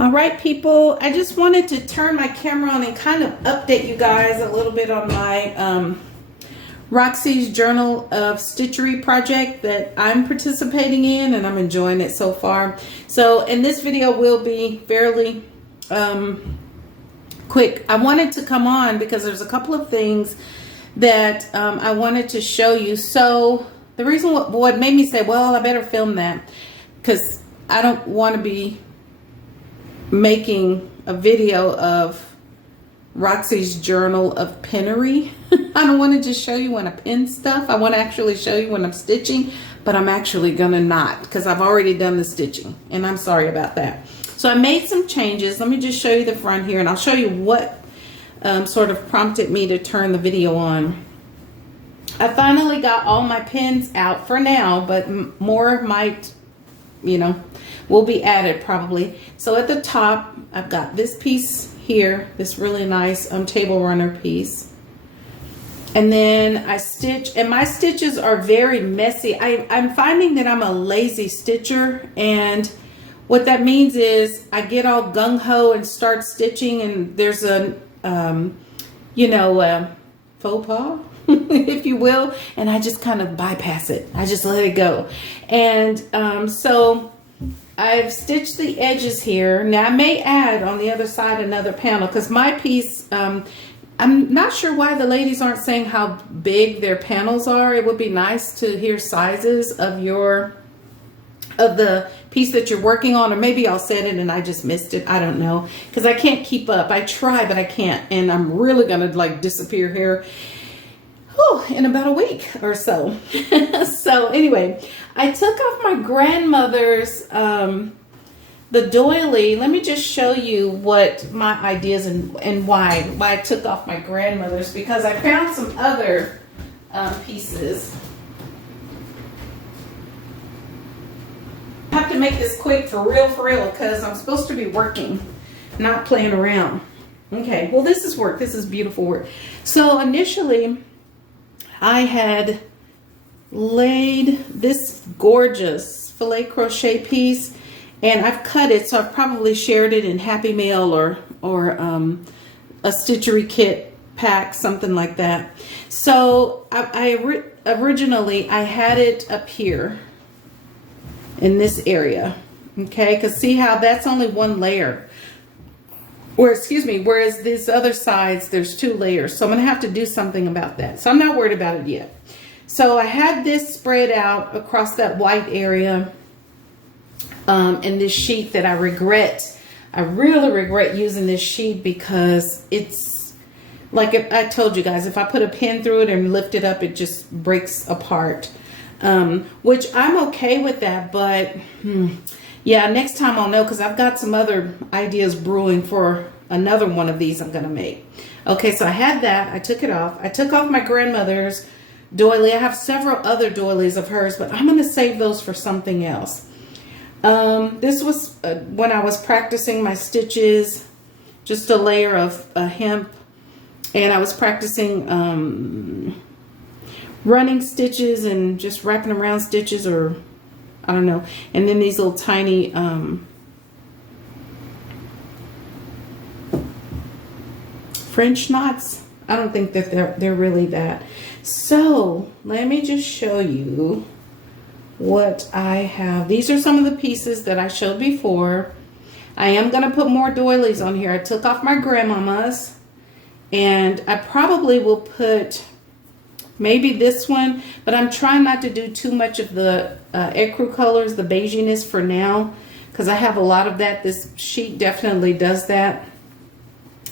All right, people, I just wanted to turn my camera on and kind of update you guys a little bit on my Roxy's Journal of Stitchery project that I'm participating in, and I'm enjoying it so far. So, and this video will be fairly quick. I wanted to come on because there's a couple of things that I wanted to show you. So the reason what made me say, well, I better film that, because I don't want to be making a video of Roxy's Journal of Pinnery. I don't want to just show you when I pin stuff. I want to actually show you when I'm stitching, but I'm actually gonna not, because I've already done the stitching, and I'm sorry about that. So I made some changes. Let me just show you the front here, and I'll show you what sort of prompted me to turn the video on. I finally got all my pins out for now, but more might, you know, will be added probably. So at the top, I've got this piece here, this really nice table runner piece. And then I stitch, and my stitches are very messy. I'm finding that I'm a lazy stitcher, and what that means is I get all gung-ho and start stitching, and there's a, you know, faux pas, if you will, and I just kind of bypass it. I just let it go. And so I've stitched the edges here. Now I may add on the other side another panel, because my piece, I'm not sure why the ladies aren't saying how big their panels are. It would be nice to hear sizes of the piece that you're working on, or maybe I'll set it and I just missed it. I don't know, because I can't keep up. I try, but I can't, and I'm really gonna like disappear here in about a week or so. So anyway, I took off my grandmother's the doily. Let me just show you what my ideas and why I took off my grandmother's, because I found some other pieces. I have to make this quick for real, because I'm supposed to be working, not playing around. Okay, well, this is work. This is beautiful work. So initially, I had laid this gorgeous filet crochet piece, and I've cut it, so I've probably shared it in Happy Mail or a stitchery kit pack, something like that. So originally I had it up here in this area, okay, because see how that's only one layer, or excuse me, whereas these other sides there's two layers. So I'm gonna have to do something about that, so I'm not worried about it yet. So I had this spread out across that white area in this sheet that I really regret using this sheet, because it's like, if I told you guys, if I put a pin through it and lift it up, it just breaks apart. Which I'm okay with that, but yeah, next time I'll know, because I've got some other ideas brewing for another one of these I'm gonna make. Okay, so I had that. I took it off. I took off my grandmother's doily. I have several other doilies of hers, but I'm gonna save those for something else. This was when I was practicing my stitches, just a layer of hemp, and I was practicing running stitches and just wrapping around stitches, or I don't know. And then these little tiny French knots. I don't think that they're really that. So let me just show you what I have. These are some of the pieces that I showed before. I am going to put more doilies on here. I took off my grandmama's, and I probably will put maybe this one, but I'm trying not to do too much of the ecru colors, the beiginess for now, because I have a lot of that. This sheet definitely does that.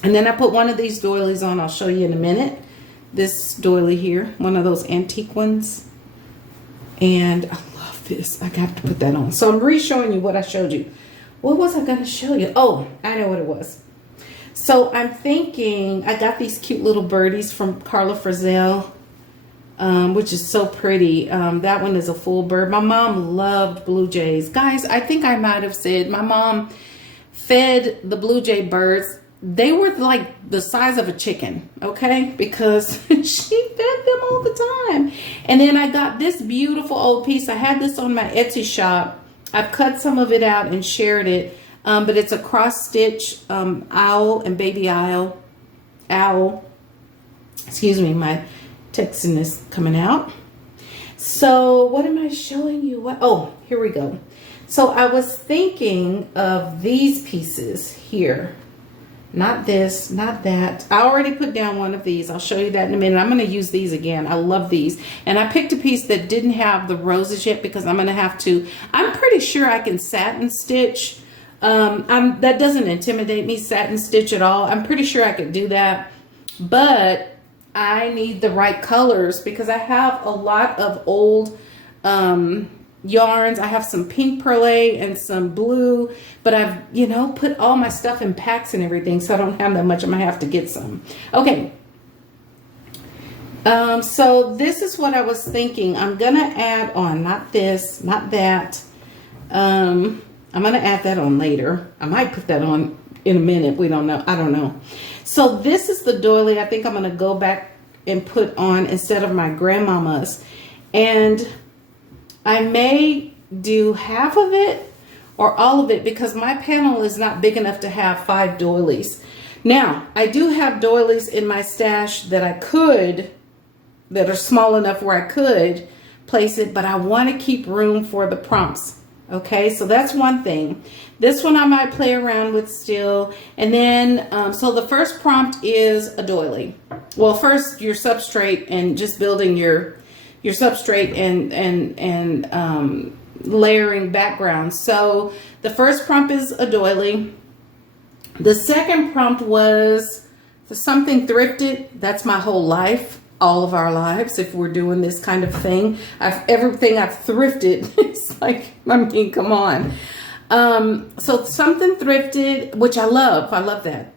And then I put one of these doilies on. I'll show you in a minute. This doily here, one of those antique ones. And I love this. I got to put that on. So I'm re-showing you what I showed you. What was I going to show you? Oh, I know what it was. So I'm thinking, I got these cute little birdies from Karla, which is so pretty. That one is a full bird. My mom loved blue jays. Guys, I think I might have said my mom fed the blue jay birds. They were like the size of a chicken, okay? Because she fed them all the time. And then I got this beautiful old piece. I had this on my Etsy shop. I've cut some of it out and shared it. but it's a cross stitch owl and baby owl. Excuse me, my texting is coming out. So what am I showing you? What? Oh, here we go. So I was thinking of these pieces here. Not this, not that. I already put down one of these. I'll show you that in a minute. I'm going to use these again. I love these. And I picked a piece that didn't have the roses yet because I'm going to have to, I'm pretty sure I can satin stitch. That doesn't intimidate me, satin stitch at all. I'm pretty sure I could do that. But I need the right colors because I have a lot of old yarns. I have some pink perlé and some blue, but I've, you know, put all my stuff in packs and everything, so I don't have that much. I'm gonna have to get some. Okay. So this is what I was thinking. I'm gonna add on, not this, not that. I'm gonna add that on later. I might put that on in a minute. We don't know. I don't know. So this is the doily I think I'm gonna go back and put on instead of my grandmama's, and I may do half of it or all of it because my panel is not big enough to have 5 doilies. Now, I do have doilies in my stash that that are small enough where I could place it, but I want to keep room for the prompts. Okay, so that's one thing. This one I might play around with still. And then, so the first prompt is a doily. Well, first your substrate and just building your substrate and layering background. So the first prompt is a doily. The second prompt was something thrifted. That's my whole life, all of our lives, if we're doing this kind of thing. Everything I've thrifted, it's like, I mean, come on. So something thrifted, which I love that.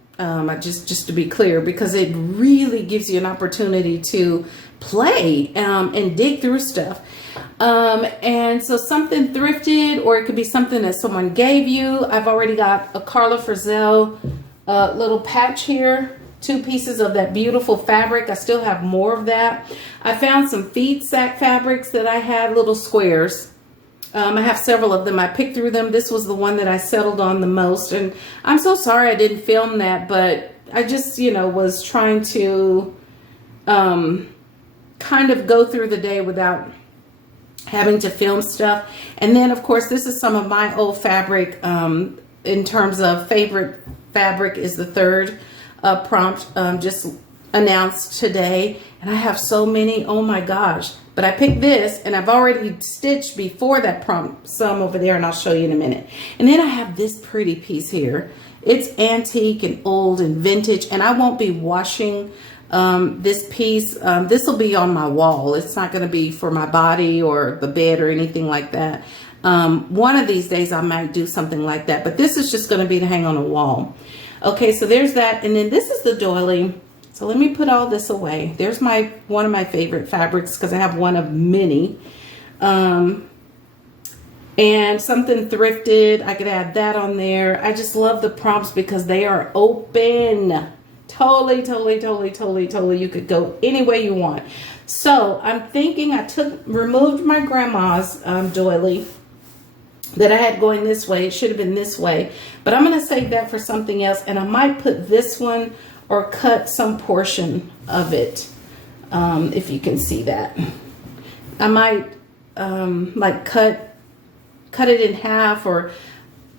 Just to be clear, because it really gives you an opportunity to play and dig through stuff. And so something thrifted, or it could be something that someone gave you. I've already got a Karla little patch here, 2 pieces of that beautiful fabric. I still have more of that. I found some feed sack fabrics that I had, little squares. I have several of them. I picked through them. This was the one that I settled on the most. And I'm so sorry I didn't film that, but I just, you know, was trying to kind of go through the day without having to film stuff. And then, of course, this is some of my old fabric. In terms of favorite fabric is the third prompt just announced today. And I have so many. Oh, my gosh. But I picked this, and I've already stitched before that prompt some over there, and I'll show you in a minute. And then I have this pretty piece here. It's antique and old and vintage, and I won't be washing this piece. This will be on my wall. It's not going to be for my body or the bed or anything like that. One of these days I might do something like that, but this is just going to be to hang on a wall. Okay, so there's that, and then this is the doily. So let me put all this away. There's one of my favorite fabrics because I have one of many. And something thrifted, I could add that on there. I just love the prompts because they are open. Totally. You could go any way you want. So I'm thinking removed my grandma's doily that I had going this way. It should have been this way. But I'm going to save that for something else. And I might put this one or cut some portion of it, if you can see that. I might like cut it in half, or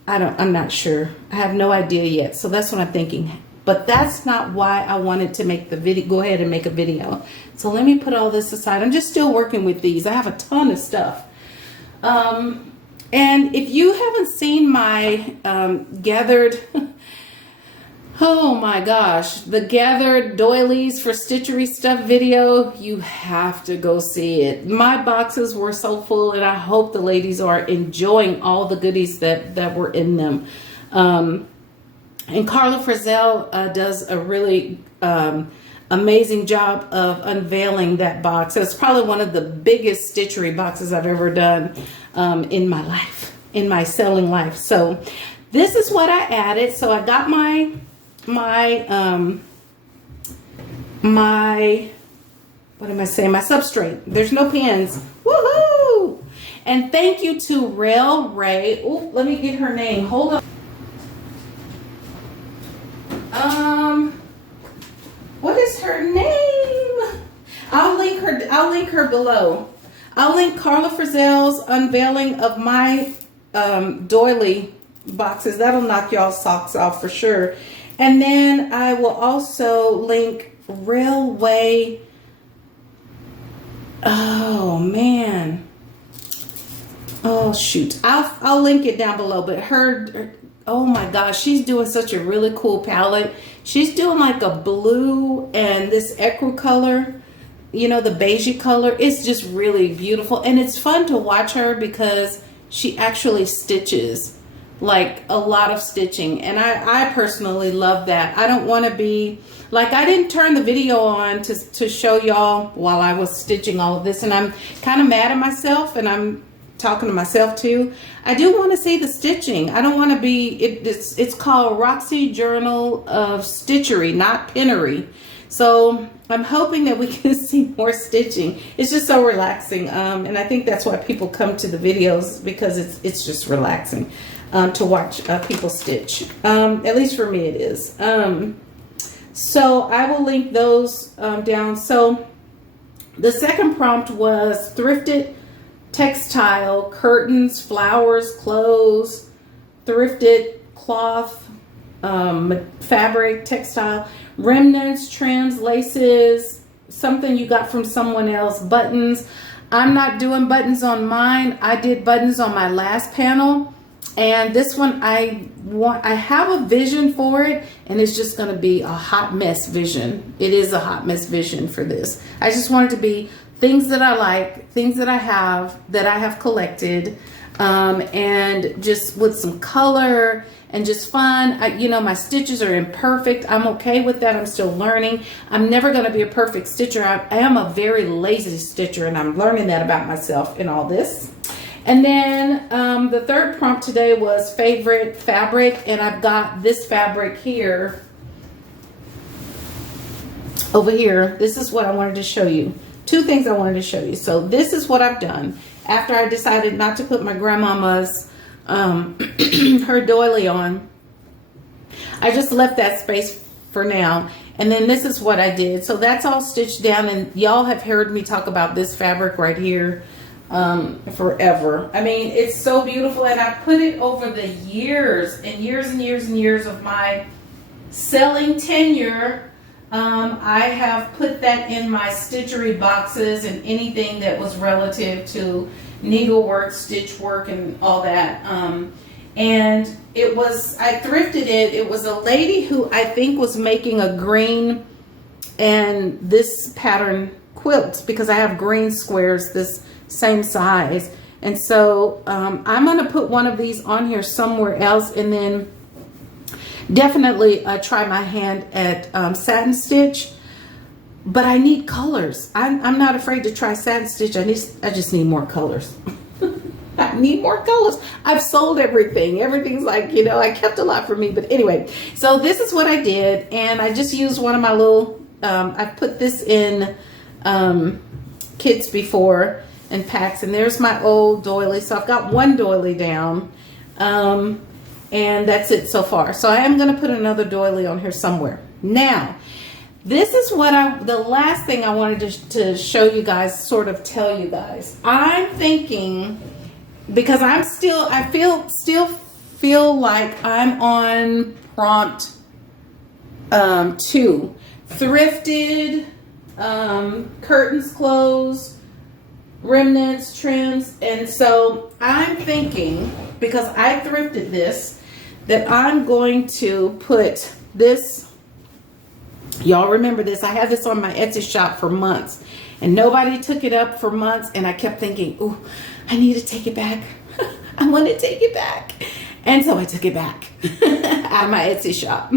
I'm not sure. I have no idea yet. So that's what I'm thinking. But that's not why I wanted to make the video. Go ahead and make a video. So let me put all this aside. I'm just still working with these. I have a ton of stuff. And if you haven't seen my gathered oh my gosh, the gathered doilies for stitchery stuff video, you have to go see it. My boxes were so full, and I hope the ladies are enjoying all the goodies that were in them. And Karla does a really amazing job of unveiling that box. It's probably one of the biggest stitchery boxes I've ever done in my life, in my selling life. So this is what I added. So I got my substrate. There's no pins. Woohoo! And thank you to Ray. Oh, let me get her name. Hold on. What is her name? I'll link her below. I'll link Karla Frizzell's unveiling of my doily boxes. That'll knock y'all socks off for sure. And then I will also link Railway. Oh man. Oh shoot. I'll link it down below. But her, oh my gosh, she's doing such a really cool palette. She's doing like a blue and this ecru color. You know, the beigey color. It's just really beautiful. And it's fun to watch her because she actually stitches, like a lot of stitching. And I personally love that. I don't want to be, like, I didn't turn the video on to show y'all while I was stitching all of this. And I'm kind of mad at myself, and I'm talking to myself too. I do want to see the stitching. I don't want to be, it's called Roxy Journal of Stitchery, not Pinnery. So I'm hoping that we can see more stitching. It's just so relaxing. And I think that's why people come to the videos, because it's just relaxing to watch people stitch. At least for me it is. So I will link those down. So the second prompt was thrifted textile, curtains, flowers, clothes, thrifted cloth, fabric, textile, remnants, trims, laces, something you got from someone else, buttons. I'm not doing buttons on mine. I did buttons on my last panel, and this one I have a vision for it, and it's just going to be a hot mess vision. It is a hot mess vision for this. I just want it to be things that I like, things that I have collected, and just with some color and just fun. You know, my stitches are imperfect. I'm okay with that. I'm still learning. I'm never going to be a perfect stitcher. I am a very lazy stitcher, and I'm learning that about myself in all this. And then the third prompt today was favorite fabric, and I've got this fabric here, over here. This is what I wanted to show you. Two things I wanted to show you. So this is what I've done after I decided not to put my grandmama's her doily on. I just left that space for now, and then this is what I did. So that's all stitched down, and y'all have heard me talk about this fabric right here forever. I mean, it's so beautiful, and I put it over the years and years and years and years of my selling tenure. I have put that in my stitchery boxes and anything that was relative to needlework, stitch work, and all that. And it was, I thrifted it. It was a lady who I think was making a green and this pattern quilt, because I have green squares this same size. And so I'm going to put one of these on here somewhere else, and then definitely try my hand at satin stitch. But I need colors. I'm not afraid to try satin stitch. I just need more colors. I need more colors. I've sold everything. Everything's like, you know, I kept a lot for me. But anyway, so this is what I did. And I just used one of my little, I put this in kits before and packs. And there's my old doily. So I've got one doily down. And that's it so far. So I am going to put another doily on here somewhere. Now, this is what the last thing I wanted to show you guys, sort of tell you guys. I'm thinking, because I still feel like I'm on prompt 2. Thrifted, curtains, clothes, remnants, trims. And so I'm thinking, because I thrifted this, that I'm going to put this. Y'all remember this? I had this on my Etsy shop for months, and nobody took it up for months, and I kept thinking, oh, I need to take it back. I want to take it back. And so I took it back out of my Etsy shop.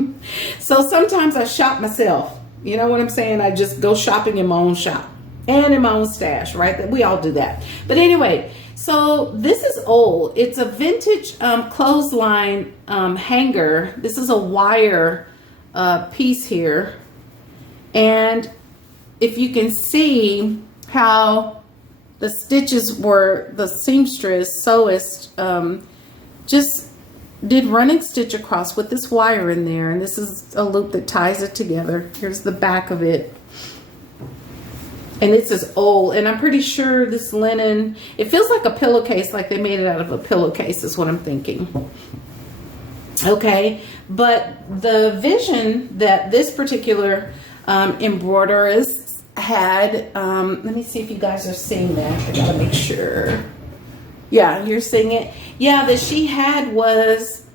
So sometimes I shop myself. You know what I'm saying? I just go shopping in my own shop and in my own stash, right? We all do that. But anyway, so this is old. It's a vintage clothesline hanger. This is a wire piece here. And if you can see how the stitches were, the seamstress, sewist, just did running stitch across with this wire in there, and this is a loop that ties it together. Here's the back of it. And it's as old, and I'm pretty sure this linen, it feels like a pillowcase, like they made it out of a pillowcase is what I'm thinking. Okay, but the vision that this particular embroiderist had, let me see if you guys are seeing that. I gotta make sure. Yeah, you're seeing it. Yeah, that she had was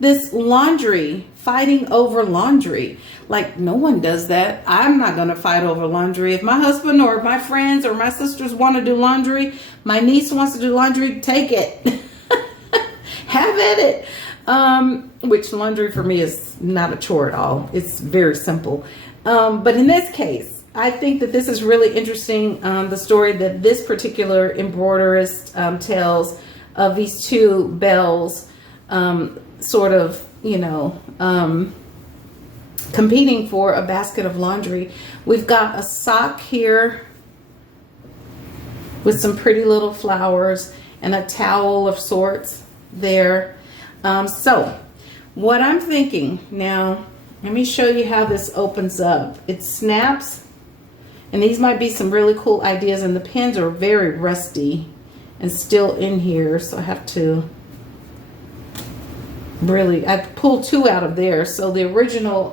this laundry, fighting over laundry. Like, no one does that. I'm not going to fight over laundry. If my husband or my friends or my sisters want to do laundry, my niece wants to do laundry, take it. Have at it. Which laundry for me is not a chore at all. It's very simple. But in this case, I think that this is really interesting, the story that this particular embroiderist tells of these two bells sort of, you know, competing for a basket of laundry. We've got a sock here with some pretty little flowers and a towel of sorts there. So what I'm thinking now, let me show you how this opens up. It snaps, and these might be some really cool ideas, and the pins are very rusty and still in here, so I have to really, I pulled two out of there. So the original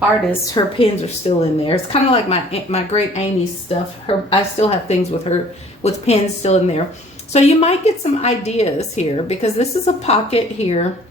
artist, her pins are still in there. It's kind of like my great Amy's stuff. I still have things with her with pins still in there. So you might get some ideas here, because this is a pocket here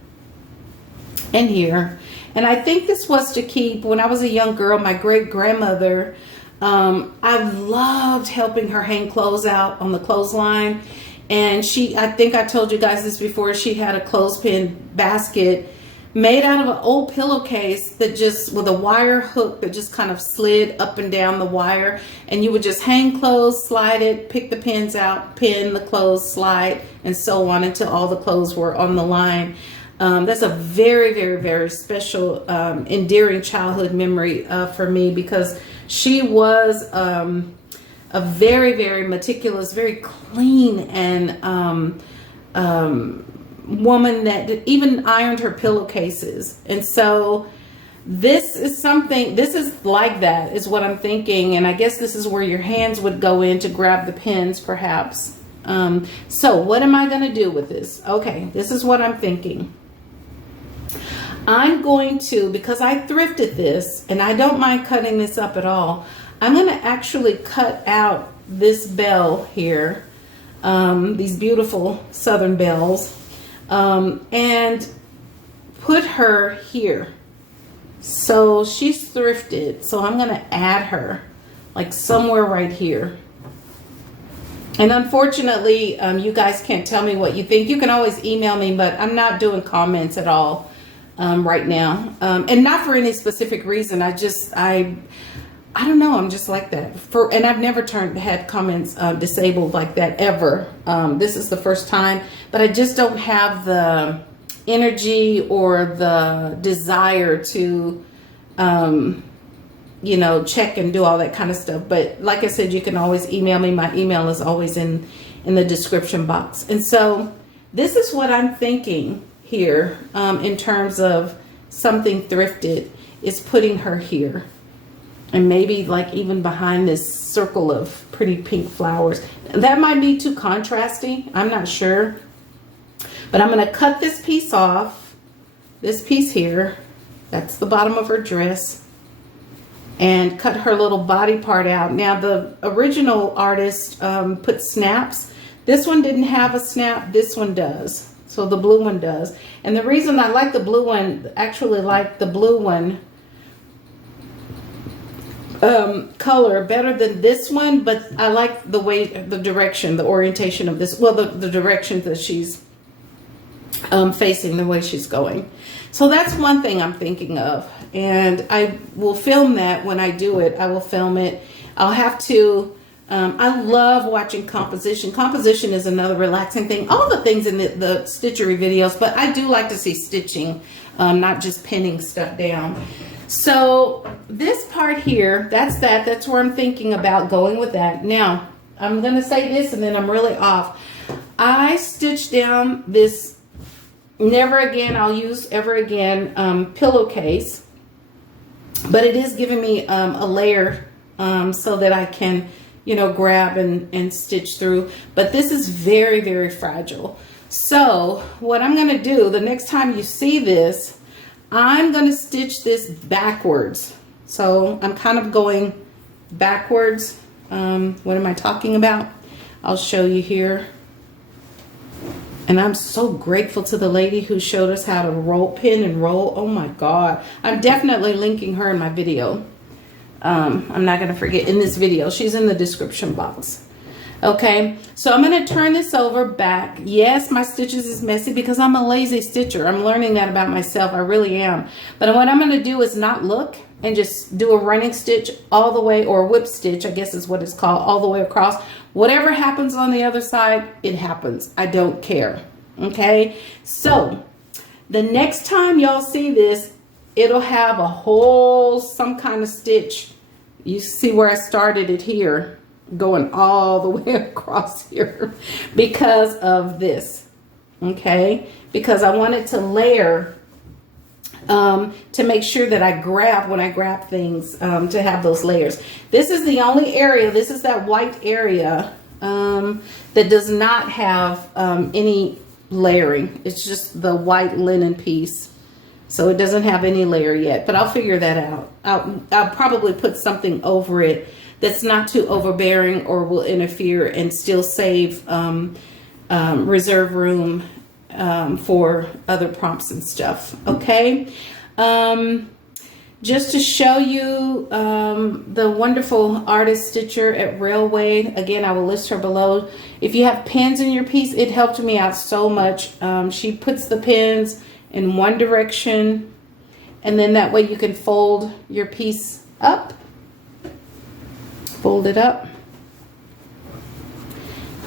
and here. And I think this was to keep, when I was a young girl, my great grandmother, I loved helping her hang clothes out on the clothesline. And I think I told you guys this before, she had a clothespin basket made out of an old pillowcase that just, with a wire hook that just kind of slid up and down the wire. And you would just hang clothes, slide it, pick the pins out, pin the clothes, slide, and so on until all the clothes were on the line. That's a very, very, very special, endearing childhood memory for me, because she was a very, very meticulous, very clean and woman that even ironed her pillowcases. And so this is something, this is like that is what I'm thinking. And I guess this is where your hands would go in to grab the pins perhaps. So what am I going to do with this? Okay, this is what I'm thinking. I'm going to, because I thrifted this and I don't mind cutting this up at all, I'm going to actually cut out this bell here, these beautiful southern bells, and put her here. So she's thrifted, so I'm going to add her like somewhere right here. And unfortunately, you guys can't tell me what you think. You can always email me, but I'm not doing comments at all right now, and not for any specific reason. I don't know. I'm just like that. And I've never had comments disabled like that ever. This is the first time, but I just don't have the energy or the desire to, you know, check and do all that kind of stuff. But like I said, you can always email me. My email is always in the description box. And so this is what I'm thinking here, in terms of something thrifted, is putting her here. And maybe like even behind this circle of pretty pink flowers. That might be too contrasty. I'm not sure. But I'm going to cut this piece off. This piece here. That's the bottom of her dress. And cut her little body part out. Now the original artist put snaps. This one didn't have a snap. This one does. So the blue one does. And the reason I like the blue one, actually like the blue one, color better than this one, but I like the way, the direction, the orientation of this, well, the direction that she's facing, the way she's going. So that's one thing I'm thinking of, and I will film that when I do it. I will film it. I'll have to, I love watching composition. Composition is another relaxing thing. All the things in the stitchery videos, but I do like to see stitching, not just pinning stuff down. So this part here, that's where I'm thinking about going with that. Now, I'm going to say this and then I'm really off. I stitched down this never again, I'll use ever again pillowcase, but it is giving me a layer so that I can, you know, grab and stitch through. But this is very, very fragile. So what I'm going to do the next time you see this, I'm going to stitch this backwards. So I'm kind of going backwards. What am I talking about? I'll show you here. And I'm so grateful to the lady who showed us how to roll, pin and roll. Oh my God. I'm definitely linking her in my video. I'm not going to forget in this video. She's in the description box. Okay, so I'm going to turn this over back. Yes, my stitches is messy because I'm a lazy stitcher. I'm learning that about myself. I really am. But what I'm going to do is not look and just do a running stitch all the way, or a whip stitch, I guess is what it's called, all the way across. Whatever happens on the other side, it happens. I don't care. Okay, so the next time y'all see this, it'll have a whole, some kind of stitch. You see where I started it here, going all the way across here because of this. Okay, because I wanted to layer to make sure that I grab, when I grab things, to have those layers. This is the only area, this is that white area that does not have any layering. It's just the white linen piece. So it doesn't have any layer yet, but I'll figure that out. I'll probably put something over it that's not too overbearing or will interfere and still save reserve room for other prompts and stuff. Okay. Just to show you the wonderful artist stitcher at Railway. Again, I will list her below. If you have pins in your piece, it helped me out so much. She puts the pins in one direction, and then that way you can fold your piece up, fold it up,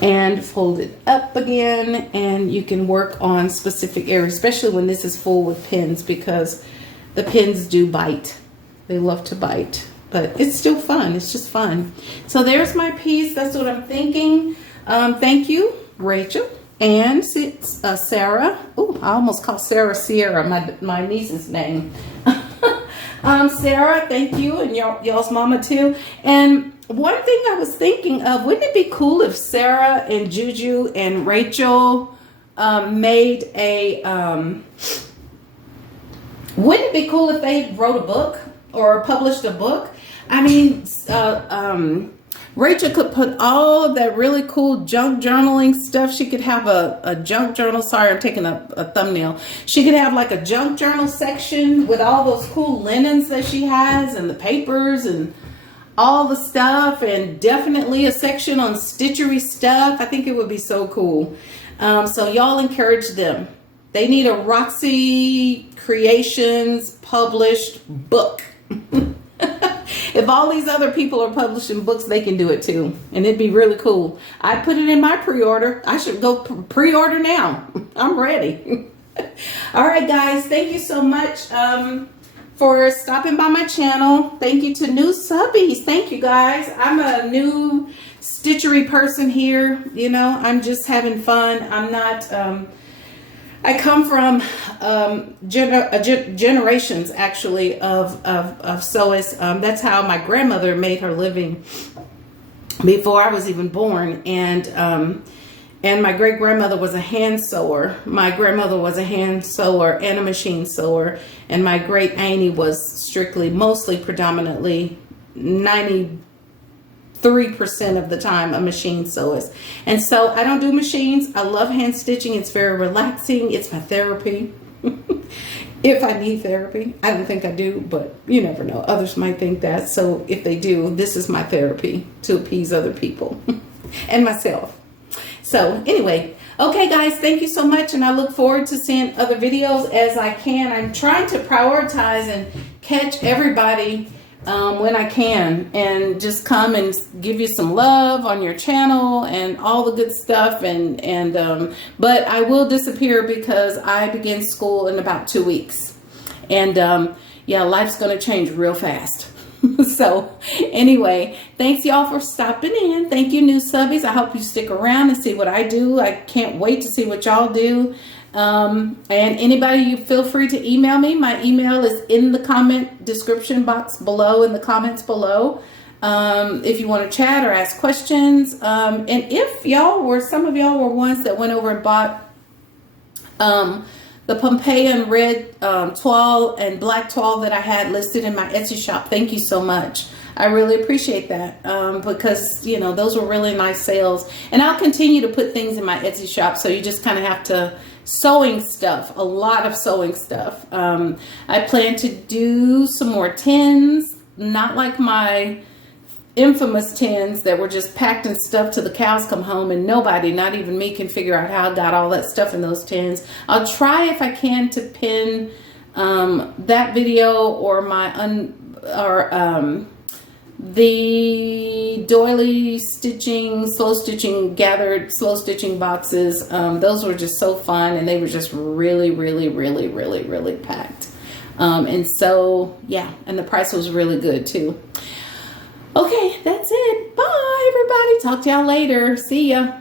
and fold it up again, and you can work on specific areas, especially when this is full with pins, because the pins do bite. They love to bite, but it's still fun. It's just fun. So there's my piece. That's what I'm thinking. Thank you, Rachel. And Sarah. Oh, I almost called Sarah Sierra, my niece's name. Sarah, thank you, and y'all's mama too. And one thing I was thinking of, wouldn't it be cool if Sarah and Juju and Rachel made a, wouldn't it be cool if they wrote a book or published a book? I mean, Rachel could put all of that really cool junk journaling stuff. She could have a junk journal. Sorry, I'm taking a thumbnail. She could have like a junk journal section with all those cool linens that she has and the papers and all the stuff, and definitely a section on stitchery stuff. I think it would be so cool. So y'all encourage them. They need a Roxy Creations published book. If all these other people are publishing books, they can do it too. And it'd be really cool. I put it in my pre-order. I should go pre-order now. I'm ready. All right, guys. Thank you so much for stopping by my channel. Thank you to new subbies. Thank you, guys. I'm a new stitchery person here. You know, I'm just having fun. I'm not... I come from generations, actually, of sewists. That's how my grandmother made her living before I was even born. And my great-grandmother was a hand sewer. My grandmother was a hand sewer and a machine sewer. And my great-auntie was strictly, mostly, predominantly, 93% of the time a machine sewist. And so I don't do machines. I love hand stitching. It's very relaxing. It's my therapy. If I need therapy. I don't think I do, but you never know. Others might think that. So if they do, this is my therapy to appease other people and myself. So anyway, okay guys, thank you so much, and I look forward to seeing other videos as I can. I'm trying to prioritize and catch everybody when I can, and just come and give you some love on your channel and all the good stuff, but I will disappear because I begin school in about 2 weeks, and yeah, life's gonna change real fast. So anyway, thanks y'all for stopping in. Thank you, new subbies. I hope you stick around and see what I do. I can't wait to see what y'all do. And anybody, you feel free to email me. My email is in the comment description box below, in the comments below. If you want to chat or ask questions. And if y'all were, some of y'all were ones that went over and bought the Pompeian red toile and black toile that I had listed in my Etsy shop. Thank you so much. I really appreciate that because, you know, those were really nice sales. And I'll continue to put things in my Etsy shop. So you just kind of have to, sewing stuff, a lot of sewing stuff. I plan to do some more tins, not like my infamous tins that were just packed and stuffed till the cows come home and nobody, not even me, can figure out how I got all that stuff in those tins. I'll try if I can to pin that video or my the doily stitching, slow stitching, gathered slow stitching boxes. Those were just so fun, and they were just really, really, really, really, really packed. And so, yeah, and the price was really good too. Okay, that's it. Bye, everybody. Talk to y'all later. See ya.